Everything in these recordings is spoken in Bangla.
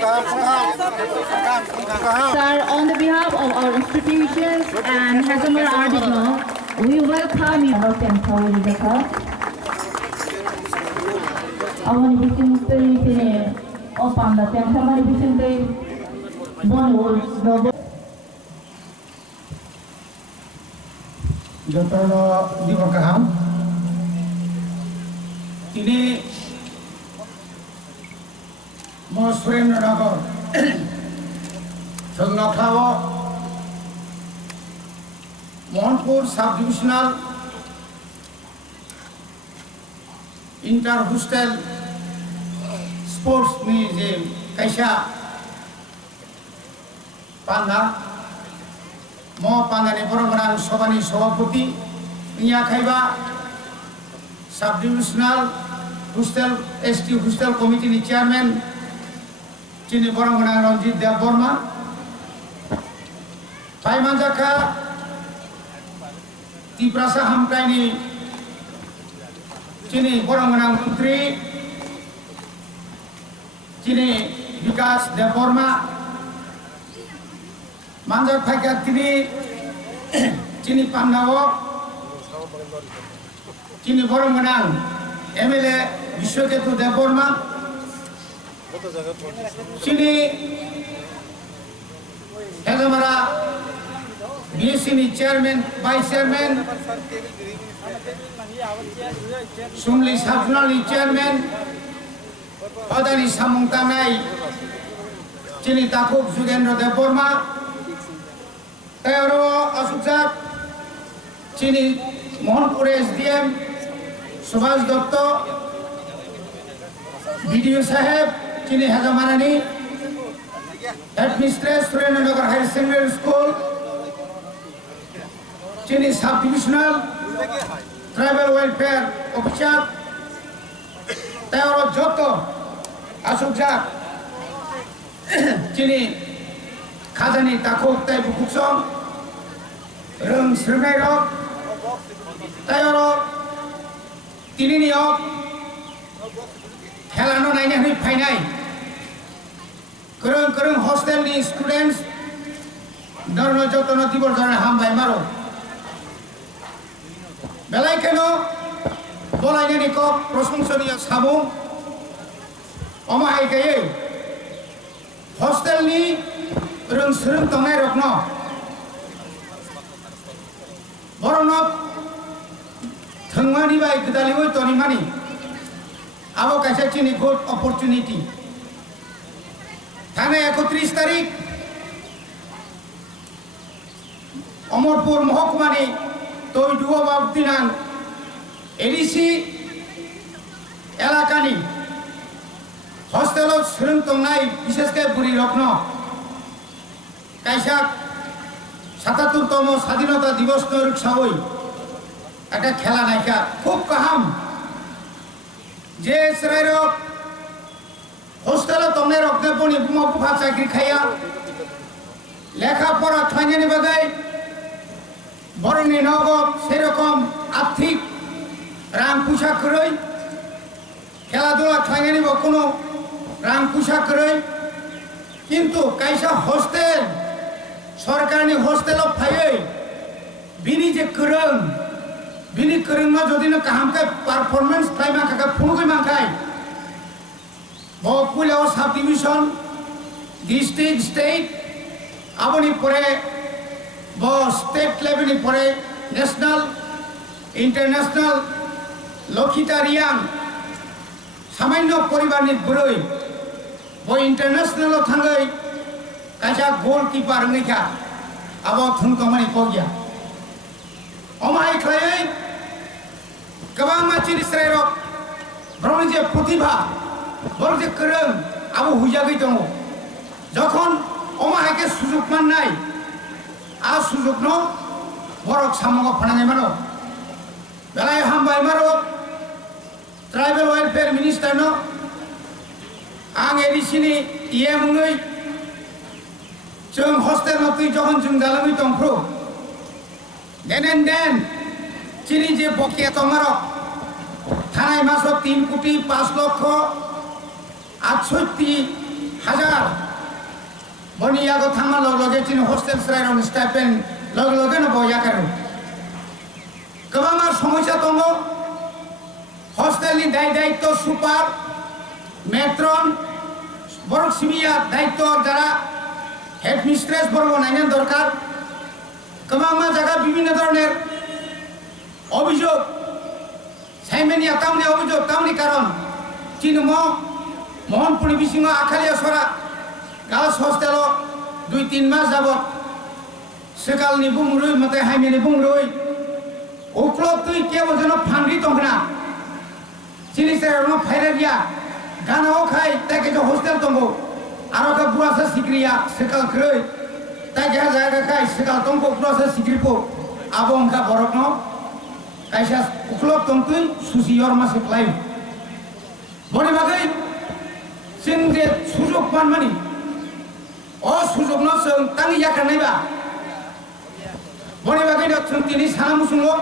Sir, on the behalf of our institutions and Hazamar Article, we welcome you. Awan bikin sini opan da yang sama bikin bonus dobo. Jotono di Wakaham. Ini Mosren Nagor. Songnakawo Mohanpur Sub-Divisional Inter-Hostel Sports ni je kaisa panda mo panda ni program sobani sabapati nya khaiba Sub-Divisional Hostel ST Hostel Committee ni chairman chini program Ranjit Dev Burma Paimanjaka Tiprasa Hamkaini Cini Borang Menteri Cini Vikas Devorma Manjak Pakat Tini Cini Pandawo Cini Borang Menang MLA Vishwaketu Devorma Cini Hazamara BSC Chairman, Vice Chairman, Sumli Sabjunali Chairman, Padani Samungtanai, Chini Takuk Sugendra Devorma, Teoro Asukzak, Chini Mohanpur SDM, Subhash Dotto, BDO Saheb, Chini Hazamarani, Headmistress Surendra Higher Secondary School, Chini Sub-Divisional Tribal Welfare Officer, Teoro Joto Asukjak, Chini Khazani Takuk Tai Bukuksong, Rung Srinairok, Teoro Tininiok, Helano Nainani Painai, Kerung hostel ni students, Dorno Joto no Tibor Dorna Hambai Maro. Belai keno, bolanya ni kok prosungsoni sabung, omah ikai, hostel ni serung tongai rokno, boronok, thengmani bai kedaliwoi toni mani, abo kaisa chini good opportunity. Thane 31 তারিখ অমরপুর মহকুমানি তৈডুয়া বাবদিনাং এডিসি এলাকানি হস্টেল সুরং তংনাই বিশেষ করে বুড়ি রত্ন কাইসা ৭৭তম স্বাধীনতা দিবস নরুক সাবই একটা খেলা নাইকা খুব কাহাম যে শ্রেয়ক hostel tomne rokne poni buma buka chakri khaya lekha pora thainani bagai boroni nogob serokom arthik rang pusha koroi khela dula thainani ba kono rang pusha koroi kintu kaisa hostel sorkarni hostel of phayei bini je korong bini korong ma jodi no kaham kai performance thaima kaka phunugoi mangkai Popular subdivision, district, state, aboni pore, bo state level ni pore, national, international, lokhita riyang, samaino poribar ni buroi, bo international thangai, kaisa goalkeeper ngikha, abo thungkamani kogya. Omai khlai, kabang machin israelok, bromije pratibha. বলতে করং আবু হুইজাগৈ দङ যখন অমাহাকে সুযোগ মান নাই আ সুযোগ ন বরক সামগ ফনানে মানো বেলায় হামবাই মারো ট্রাইবেল ওয়েলফেয়ার মিনিস্টার ন आं एडिसिनि इएमङै जों हस्टेल नतै जखन जों जालाङै दंफ्रो देन चिनि जे बकिया तमारक थानाय मासक 3 কোটি 5 লক্ষ 68,000 boni yago thama log chin hostel srai ron stipend log no bo yakaru kabama সমস্যা tongo hostel ni দায়িত্ব সুপার মেট্রন বড় সিমিয়া দায়িত্ব যারা হেড মিস্ট্রেস বড় নাইনের দরকার kabama জায়গা বিভিন্ন ধরনের অভিযোগ সাইমেনিয়া তামনি অভিযোগ তামনি কারণ চিনম মোহনপুরি বিসিং আখালিয়া সরা গার্লস হস্টেল 2-3 মাস যাবত সেকালনি বুংরুই মতে হাইমেনি বুংরুই ওক্লব তুই কেবল যেন ফান্ডি দংনা চিনিসের ফাইরে দিয়া গানাও খাই তাকে যে হোস্টেল দঙ্গো আরো কা বুয়াসা সিক্রিয়া সেকাল ক্রই তাকে জায়গা খাই সেকাল দঙ্গো বুয়াসা সিক্রিপো আবং কা বরক ন কাইসা ওক্লব দংতুই সুসিয়র মাসে ক্লাই বনি বাগৈ जों जे सुजुग मानमानि अ सुजुग न जों तांनि याखानायबा बनि बागैनो जों दिनै सानामुसुङो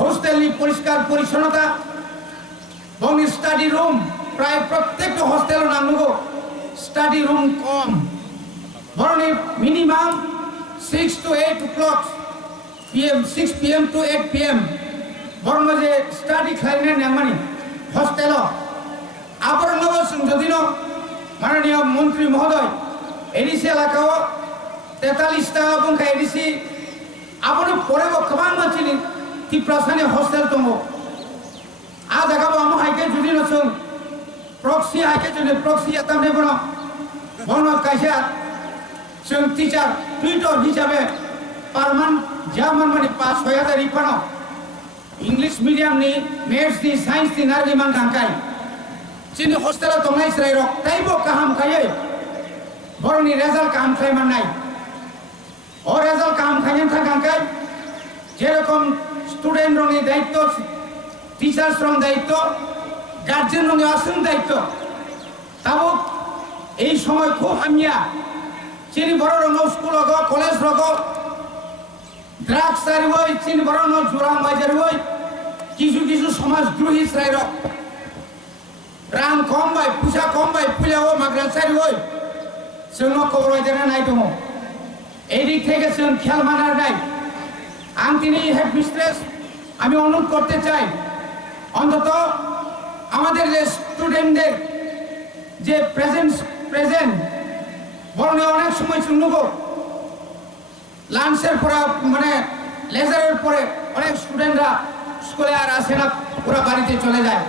हस्टेलनि परिष्कार परिच्छन्नता बंनि स्टाडि रुम प्राय प्रत्येक हस्टेल नांगौ स्टाडि रुम कम बरनि minimum 6 to 8 o'clock PM 6 PM to 8 PM बरनो जे स्टाडि खालामनाय नांमानि हस्टेल আবার নবসং যদিনো মাননীয় মন্ত্রী মহোদয় এডিসি এলাকাও 43টা এবং এডিসি আপনি পরে গোবাং মানসিনি টিপ্রাসানি হস্টেল দङ আ জায়গাবো আম হাইকে যদি নসং প্রক্সি হাইকে যদি প্রক্সি এতামনে বনো বনো কাইসা जों টিচার টুইটর হিসাবে পারমান জামান মানে 5-6,000 ইপানো ইংলিশ মিডিয়াম নি ম্যাথস নি সায়েন্স নি নারগি মান গাंखाय চিনি হস্টেল দংনাই স্রাই রক তাইবো কাহাম খাयै বরনি রেজাল্ট কাহাম খাই মাননাই ও রেজাল্ট কাহাম খাইন থাকাंखाय যেরকম স্টুডেন্ট রনি দায়িত্ব টিচার্স রং দায়িত্ব গার্জিয়ান রনি আসন দায়িত্ব তাবো এই সময় খুব হামিয়া চিনি বড় রং স্কুল রগ কলেজ রগ ড্রাগস সারিবই চিনি বড় রং জোরাং বাজারবই কিছু কিছু সমাজদ্রোহী স্রাই রক রাং কম বাই পুজা কম বাই পুজাও মাদ্রাসারি হই जों খবর হইতেনা নাই দङ এই দিক থেকে जों খেয়াল মানার নাই আং তিনি হেড মিস্ট্রেস আমি অনুরোধ করতে চাই অন্তত আমাদের যে স্টুডেন্টদের যে প্রেজেন্ট বরং অনেক সময় শুনবো লাঞ্চের পরে মানে লেজারের পরে অনেক স্টুডেন্টরা স্কুলে আর আসে না ওরা বাড়িতে চলে যায়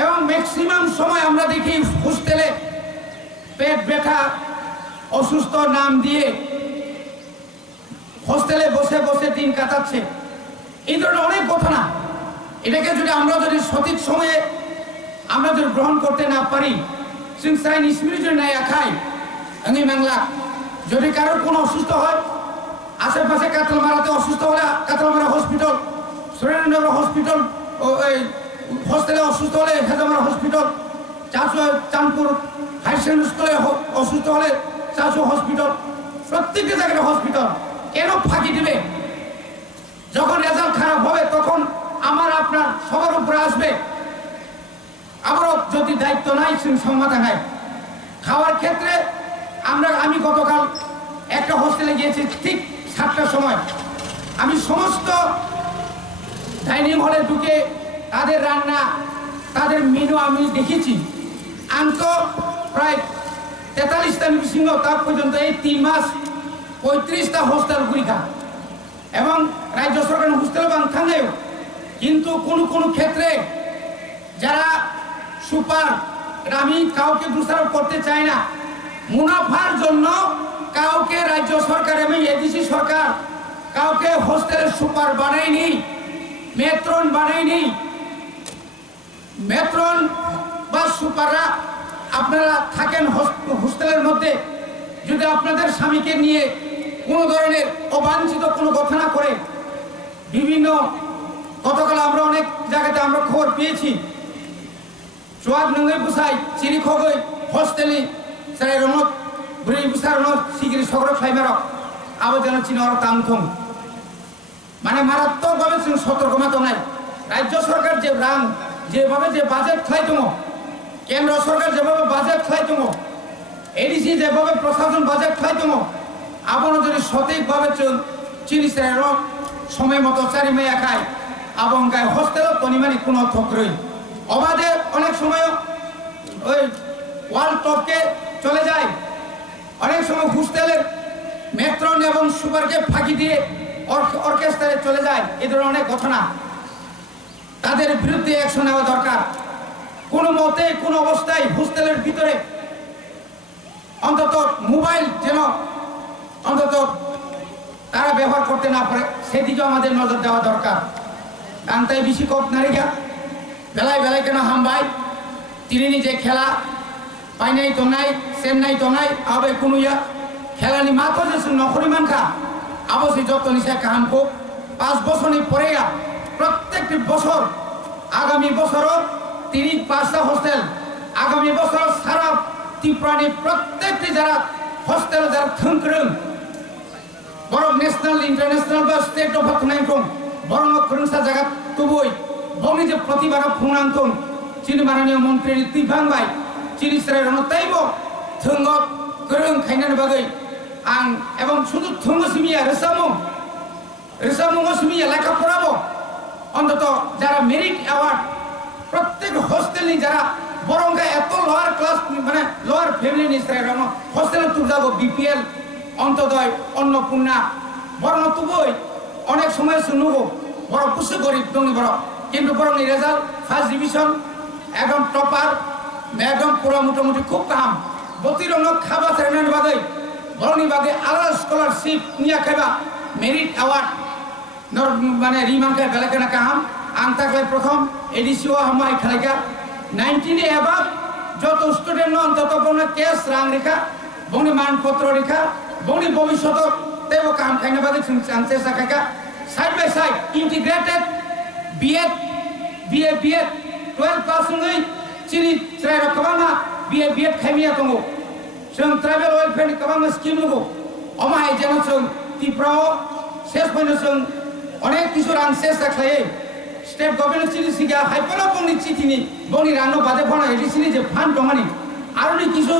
এবং ম্যাক্সিমাম সময় আমরা দেখি হোস্টেলে পেট ব্যথা অসুস্থ নাম দিয়ে হোস্টেলে বসে বসে দিন কাটাচ্ছে এই ধরনের অনেক ঘটনা এটাকে যদি আমরা যদি সঠিক সময়ে আমরা যদি গ্রহণ করতে না পারি जों साइन स्पिरिचुअल নাই আখাই আমি বাংলা যদি কারোর কোনো অসুস্থ হয় আশেপাশে কাতলমারাতে অসুস্থ হলে কাতলমারা হসপিটাল সুরেন্দ্রনগর হসপিটাল এই হোস্টেলে অসুস্থ হলে Hejamara hospital Chandpur high secondary স্কুলে অসুস্থ হলে চাচু হসপিটাল প্রত্যেকটা জায়গায় হসপিটাল কেন ফাঁকি দিবে যখন রেজাল্ট খারাপ হবে তখন আমার আপনার সবার উপরে আসবে আবারও যদি দায়িত্ব নাই সমাধান নাই খাওয়ার ক্ষেত্রে আমি গতকাল একটা হোস্টেলে গিয়েছি ঠিক 7টার সময় আমি সমস্ত ডাইনিং হলে ঢুকে তাদের রান্না তাদের মেনু আমি দেখেছি আন্ত প্রায় 43টা সিংহ তার পর্যন্ত এই 3 মাস 35টা হোস্টেল গুলিখা এবং রাজ্য সরকার হোস্টেল বাং থাকলেও কিন্তু কোনো ক্ষেত্রে যারা সুপার আমি কাউকে দোষারোপ করতে চাই না মুনাফার জন্য কাউকে রাজ্য সরকার এবং এডিসি সরকার কাউকে হোস্টেলের সুপার বানায়নি মেট্রন বানায়নি মেট্রন বা সুপাররা আপনারা থাকেন হোস্টেলের মধ্যে যদি আপনাদের স্বামীকে নিয়ে কোনো ধরনের অবাঞ্ছিত কোনো ঘটনা করে বিভিন্ন গতকাল আমরা অনেক জায়গাতে আমরা খবর পেয়েছি চুয়াক নঙ্গই বুসাই চিরি খগই হস্টেলি সারাই রমত বুড়ি বুসার রমত সিগিরি সগর খাইমারক আবেদন চিনর তামথম মানে মারাত্মকভাবে সতর্কতা নাই রাজ্য সরকার যে যেভাবে যে বাজেট খাই দङ কেন্দ্র সরকার যেভাবে বাজেট খাই দङ এডিসি যেভাবে প্রশাসন বাজেট খাই দङ আবনো যদি সঠিকভাবে চিনিসের সময় মতো চারি মেয়া খায় এবং গায়ে হোস্টেল তনিমানি কোনো থকরই অবাধে অনেক সময় ওই ওয়ার্ল্ড টপকে চলে যায় অনেক সময় হোস্টেলের মেট্রন এবং সুপারকে ফাঁকি দিয়ে অর্কেস্ট্রায় চলে যায় এ ধরনের অনেক ঘটনা তাদের বিরুদ্ধে অ্যাকশন নেওয়া দরকার কোনো মতে কোনো অবস্থায় হোস্টেলের ভিতরে অন্তত মোবাইল যেন অন্তত তারা ব্যবহার করতে না পারে সেদিকেও আমাদের নজর দেওয়া দরকার কারণ তাই বেশি কপ নারীরা বেলায় বেলায় কেন হামবাই তিনি নিজে খেলা পাই নাই তো নাই সেম নাই তো নাই আবে কোনো ইয়া খেলানি মাত্র যে নকরি মানখা অবশ্যই যত নিশা কাহামকো 5 বছরই পরে প্রত্যেকটি বছর আগামী বছরও 5টা হোস্টেল আগামী বছর সারা ত্রিপুরানি প্রত্যেকটি যারা হোস্টেল যারা থংক্রং বড় ন্যাশনাল ইন্টারন্যাশনাল বা স্টেট অফ থংনাইকং বড় খরংসা জায়গা তুবই বংনি যে প্রতিবার ফুংনাংতং চিনি মাননীয় মন্ত্রী তিফাংবাই চিনি সেরাই রনতাইব থঙ্গ গরং খাইনানি বাগै आं এবং শুধু থঙ্গ সিমিয়া রেসামুং সিমিয়া লেখাপড়াবো অন্তত যারা মেরিট অ্যাওয়ার্ড প্রত্যেক হোস্টেলনি যারা বরংকা এত লোয়ার ক্লাস মানে লোয়ার ফ্যামিলি নিশ্চয় হোস্টেলে তুলে যাবো বিপিএল অন্তদয় অন্নপূর্ণা বরং তুবই অনেক সময় শুনবো বড় পুষে গরিব দঙ্গি বড় কিন্তু বরং রেজাল্ট ফার্স্ট ডিভিশন একদম টপার একদম পুরো মোটামুটি খুব কাম বতিরঙ্গ খাবা সেরেনানি বাগै বরংনি বাগै আলাদা স্কলারশিপ নিয়ে খাইবা মেরিট অ্যাওয়ার্ড মানে রিমানকে বেলাকেনা কাহাম आं थाखाय प्रथम एडिसिओ हामाय खालायगा 19 एबा যত স্টুডেন্ট অন্তত বনে কেস রাং রেখা বনে মানপত্র রেখা বনে ভবিষ্যৎ তেও কাম খাইনা বাদে চান্সেস থাকাকা side by side integrated BEd 12 pass হই চিনি ত্রাই রকবানা বিএড খাইমিয়া দङ जों ट्राइबेल वेलफेयर गोबां स्किम दङ अमाय जेन जों टिप्राव শেষ পর্যন্ত जों अनेक কিছু রাং শেষ রাখলাयै स्टेट गभर्नमेंट चिनि सिगा हाइपना बंनि चिटिनि बंनि रांनो बादे फना एडिसिनि जे फान्ड दङानि आरोनि किछु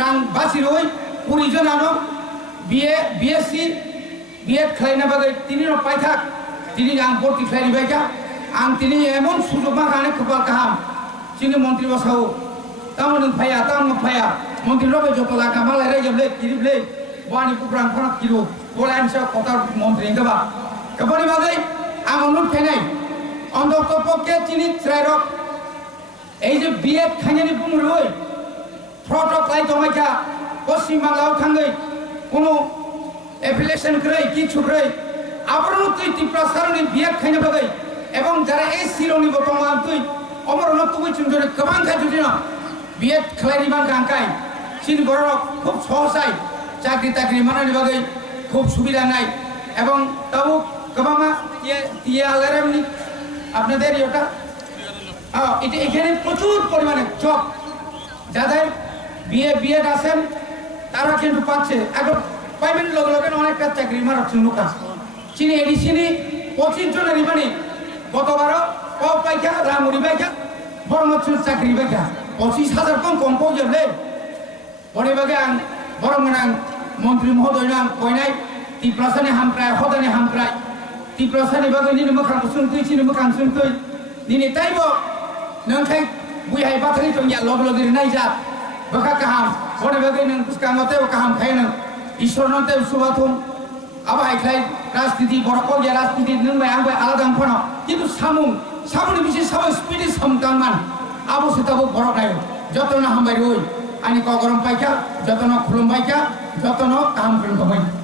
रां बासिरoi पुरिजनानो बीएससी बीएड खालायना बागै तिनिनो पाइथाक तिनि आं भर्ति खालायनि बायका आं तिनि एमन सुजुग मा खाने खपाल गाहाम चिनि मन्त्रि बसाव तामन फाया मन्त्रि रबे जतला कामालाय रायजोबले किरिबले वानि कुब्रां फना किरो बोलायनसा कथा मन्त्रि गबा गबनि बागै आं अनुरोध खायनाय অন্তত পক্ষে চিনি ত্রাইরক এই যে বিএড খাইনানি বুমরই ফটো ক্লাই দমাইকা পশ্চিম বাংলাও থাঙ্গৈ কোনো এফিলিয়েশন কरै কি ছুকरै আবরণ তুই ত্রিপুরা সারনি বিএড খাইনা বাগै এবং যারা এই সিরনি বর্তমান তুই অমরণ তুই চুনজরে গোबां খাই যদি না বিএড খালাইনি মান গাंखाय চিনি বড় খুব সহজাই চাকরি টাকরি মানানি বাগै খুব সুবিধা নাই এবং তাও গোबांआ ইয়ে আলারামনি আপনাদের এটা এটা এখানে প্রচুর পরিমাণে জব যাদের বিএড আছেন তারা কিন্তু পাচ্ছে এখন পেমেন্ট লগে লগে অনেকটা চাকরি মারাচ্ছে লোক চিনি এডিসিনি 25 জনের রিমানি গতবারও পাও পাইকা রামুরি পাইকা বরং চাকরি পাইকা 25,000 কম পাওয়ালে পরে বাগে আं বরং আं মন্ত্রী মহোদয় নাম কইনাই ত্রিপুরাসানি হামক্রায় হদানি হামক্রায় ত্রিপুরাসানি বাগে নিনি মোখাं सुंथै चिनि मोखां सुंथै दिनै ताइबो नोंखाय बुयहाय बाथानि तंगिया लब लगरि नायजा बखा गाहाम बने बागै नों पुसकांगते गाहाम खाय नों ईश्वरनते सुबाथुम आबाय खाय राजनीति बरकल या राजनीति नों बाय आं बाय आलादा फनो किन्तु सामुनि बिसि साबो स्पिड समतांमान आबो सेताबो बरकाय जतन हामबाय रय आनि कगरम पाइका जतन खुलुम पाइका जतन गाहाम खुलुम